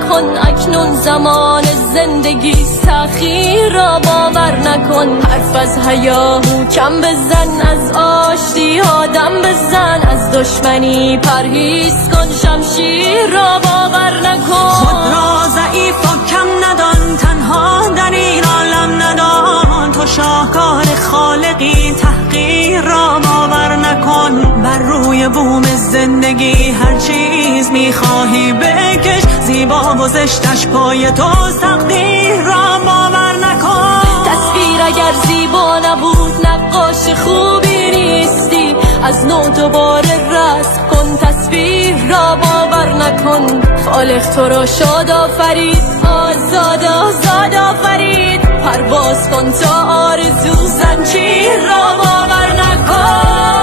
نکن. اکنون زمان زندگی تأخیر را باور نکن. حرف از هیاهو کم بزن، از آشتی ها دم بزن. از دشمنی پرهیز کن، شمشیر را باور نکن. خود را ضعیف و کم ندان، تنها در این عالم ندان. تو شاهکار خالقی، تحقیر را باور نکن. بر روی بوم زندگی هر چیز میخواهی بکش، زیبا و زشتش پای تو، تقدیر را باور نکن. تصویر اگر زیبا نبود نقاش خوبی نیستی. از نو دوباره رسم کن، تصویر را باور نکن. خالق تو را شاد آفرید، آزاد آزاد آفرید. پرواز کن تا آرزو، زنجیر را باور نکن.